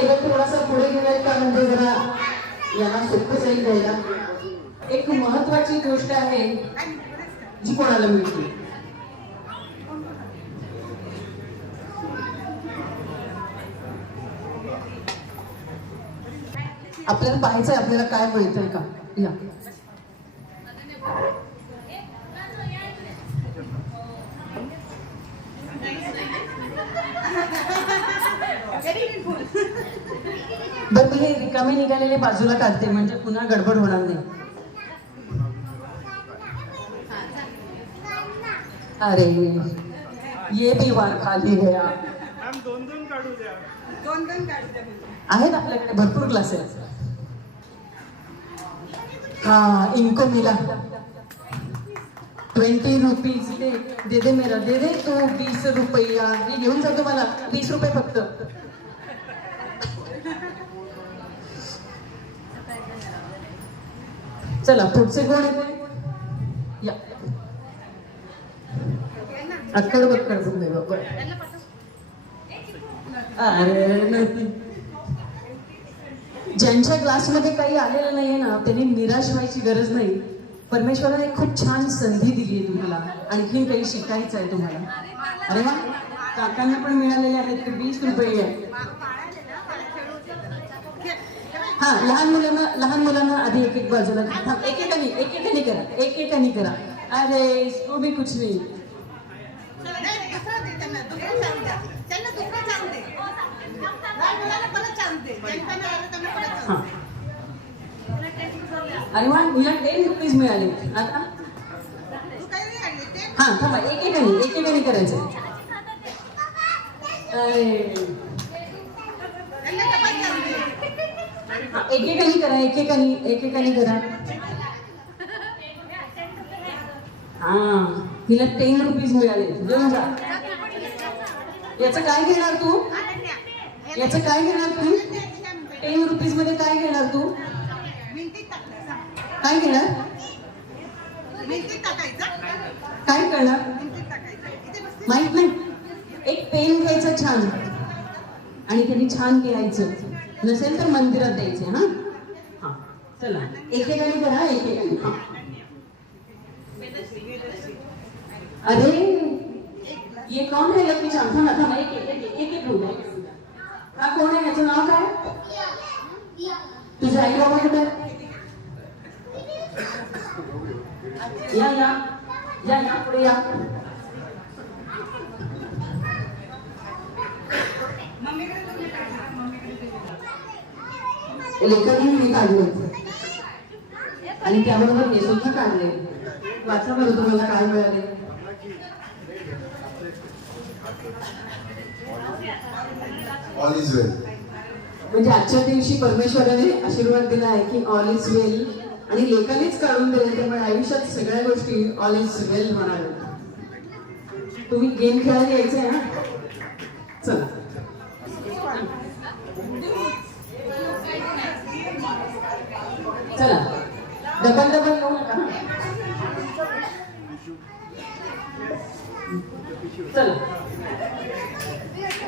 Table थोडासा पुढे घेऊयात का, म्हणजे जरा याला सोपं जाईल द्यायला. एक महत्वाची गोष्ट आहे जी कोणाला मिळते. आपल्याला पाहायचंय आपल्याला काय मिळतंय का. या बरं, मी हे रिकामे निघालेले बाजूला काढते म्हणजे पुन्हा गडबड होणार नाही. अरे ये भी वार खाली गया. दोन काढू द्या. आहेत आपल्याकडे भरपूर ग्लास आहेत. हाँ इनको मिला 20 रुपीज. दे दे मेरा, दे दे तो 20 रुपया. हे घेऊन जातो मला 20 रुपये फक्त. चला पुढचे कोण येते. या अक्कड बक्कड बुंदे बाबा. अरे नाही, ज्यांच्या ग्लासमध्ये काही आलेलं नाहीये ना त्यांनी निराश व्हायची गरज नाही. परमेश्वराने खूप छान संधी दिली आहे तुम्हाला, आणखीन काही शिकायचं आहे तुम्हाला. अरे वा, काकांना पण मिळालेले आहेत ते 20 रुपये आहे. हा लहान मुलांना आधी एक एक बाजूला एकेकानी करा. अरे इसको भी कुछ नहीं. अरे वा, मला 10 रुपीज मिळाले आता. हा थांबा, एकेकानी करायचं. एकेकानी करा. हा हिला 10 रुपीज मिळाले. देऊन जा. याचं काय घेणार तू? 10 रुपीज मध्ये काय घेणार तू? काय घेणार? काय करणार माहित नाही. एक पेन घ्यायचं छान आणि त्यांनी छान लिहायचं. नसेल तर मंदिरात द्यायचे. हा चला एकेकानी करा. हा अरे ये कौन है? लक्ष्मी श्याम. थांबा एक हा कोण आहे? याचं नाव काय? तुझ्या आई बाबा कुठे? या पुढे या. लेखकांनी हे काढले आणि त्याबरोबर हे सुद्धा काढले. वाचा बरं तुम्हाला काय मिळाले. ऑल इज वेल. म्हणजे आजच्या दिवशी परमेश्वराने आशीर्वाद दिला आहे की ऑल इज वेल, आणि लेखानेच काढून दिले. त्यामुळे आयुष्यात सगळ्या गोष्टी ऑल इज वेल म्हणाल. तुम्ही गेम खेळायला यायचंय ना. चला चला डबल येऊ नका. चला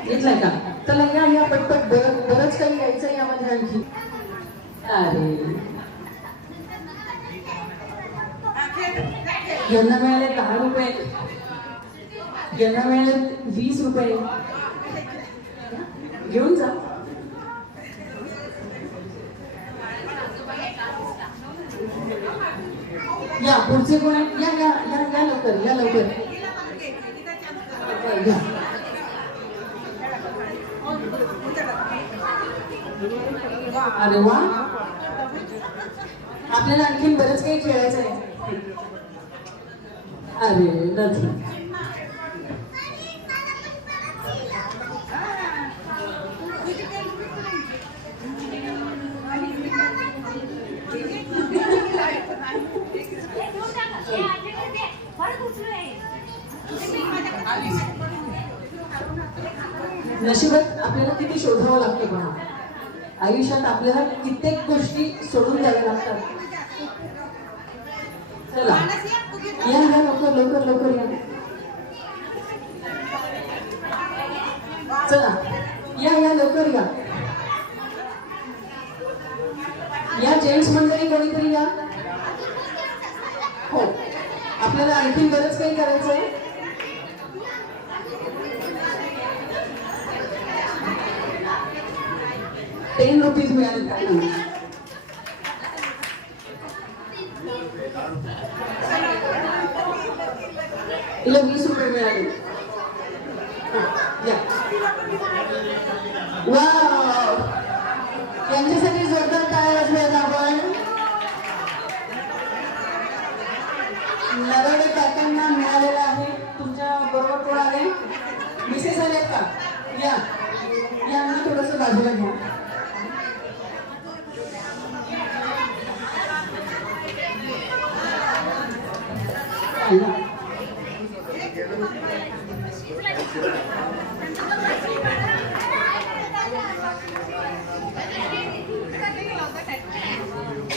घेतलाय का? चला या पटपट. बरंच काही यायचं यामध्ये आणखी. अरे यांना मिळाले 10 रुपये, यांना मिळाले 20 रुपये. घेऊन जा. या पुढचे कोण आहे? या लवकर. अरे वा, आपल्याला आणखीन बरंच काही खेळायचं आहे. अरे नाही. नशिबात आपल्याला किती शोधावं लागते. पण आयुष्यात आपल्याला कित्येक गोष्टी सोडून द्याव्या लागतात. चला या लवकर या. चला या लवकर या. या जेंट्स मंडळी कोणीतरी या. हो, आपल्याला आणखी बरंच काही करायचंय. ₹10 मिळाले त्यांना. तिला ₹20 मिळाले. या. वाव, यांच्यासाठी जोरदार टाळ्या वाजवायला आपण. नरवडे काकांना मिळालेला आहे. तुमच्या बरोबर कोण आले? मिसेस आलेत का? या यांना थोडंसं बाजूला घ्या.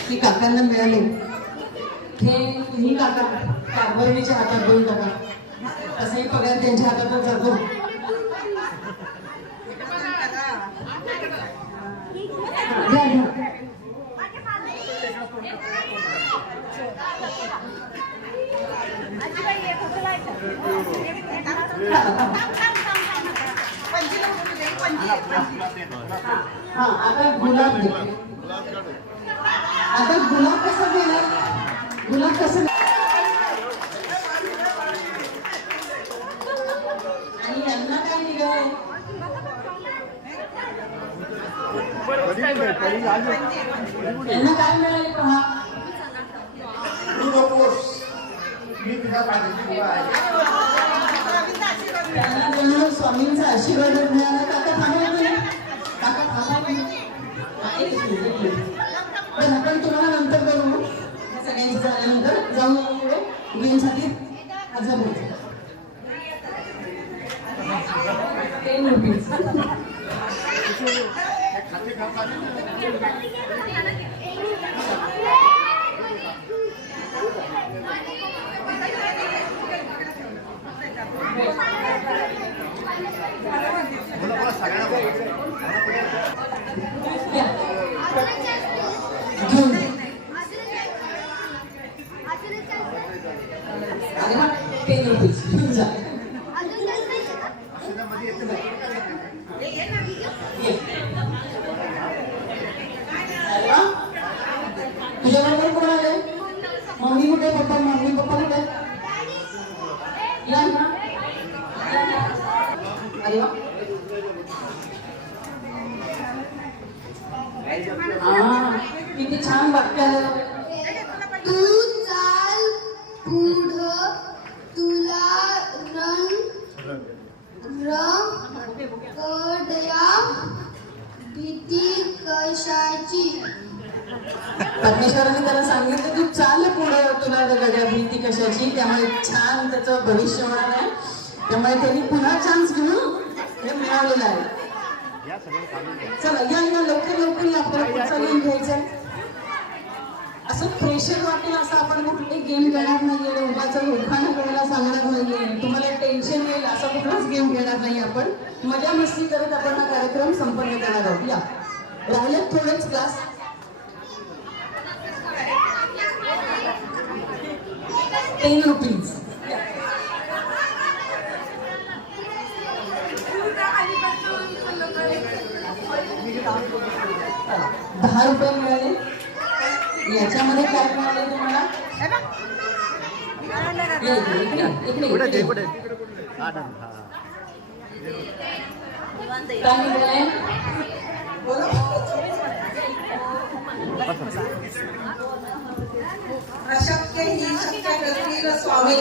ही काकांना मिळाले. हे तुम्ही काका कारभारणीच्या हातात देऊन टाका. तसाही पगार त्यांच्या हातातच जातो. घ्या घ्या. हा, आता गुलाब घे. आता गुलाब कसं घेणार? गुलाब कसं? आणि यांना काय निघालंय? यांना काय मिळाले पहा. त्यांना जणू स्वामींचा आशीर्वाद मिळाला. काका थांबा तुम्ही. काका थांबा. आपण तुम्हाला नंतर करू. सगळ्यांचं झाल्यानंतर जाऊन पुढे गेमसाठी हजर होतो. ₹10. घेऊन अरे मग ₹10 घेऊन जा. तुझ्या बरोबर कोण आले? मम्मी कुठे? पप्पा? मम्मी पप्पा कुठे? या ना. अरे वा. किती छान वाक्य आलं. तू चाल पुढं तुला रंग कडया भीती कशाची. परमेश्वराने त्याला सांगितलं तू चाल पुढे, तुला गड्या भीती कशाची. त्यामुळे छान त्याचं भविष्य होणार आहे. त्यामुळे त्यांनी पुन्हा चान्स घेऊन हे मिळवलेलं आहे. चला या या लवकर लवकर या. आपल्याला पुढचा गेम घ्यायचा आहे. असं प्रेशर वाटेल असं आपण कुठले गेम घेणार नाहीये. उद्याचा लोकांना करायला सांगणार नाहीये. तुम्हाला टेन्शन येईल असा कुठलाच गेम घेणार नाही. आपण मजा मस्ती करत आपण हा कार्यक्रम संपन्न करणार आहोत. या राहिलेत थोडेच क्लास. ₹10. ₹10 मिळाले. याच्यामध्ये काय मिळाले तुम्हाला? इकडे काय मिळाले? अशक्य ही शक्य करतील स्वामी.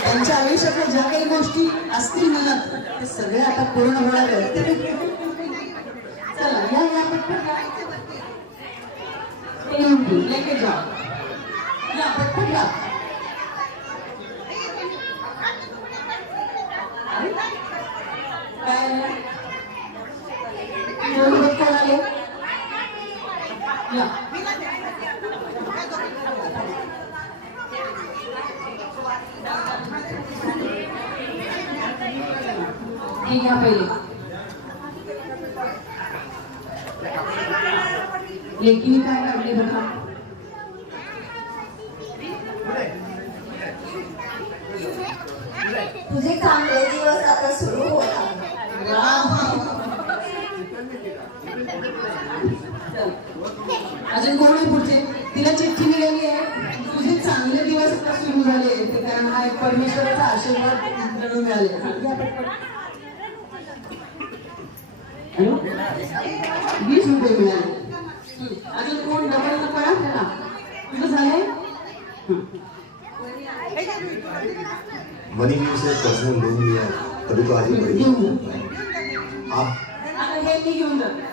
त्यांच्या आयुष्यातल्या ज्या काही गोष्टी असतील मनात ते सगळे आता पूर्ण होणार आहेत. चला या या पटपट लेके जा. या पटपट या. काय कोण आले? या हे घ्या पहिले. लेकीने काय काढले बघा. तुझे चांगले दिवस आता सुरू होत आहेत. अजून कोण आहे पुढचे? तिला चिठ्ठी मिळाली आहे, तुझे चांगले दिवस आता सुरू झाले ते, कारण हा एक परमेश्वराचा आशीर्वाद जणू मिळाले. हॅलो, 20 रुपये मिळाले. अजून कोण डबल नको आहे त्याला? तुझं झालंय? मनी व्यू से पर्सनल लोन लिया है, तभी तो आगे बढ़ी. घेऊन जा. आप आता हे मी घेऊन जाते.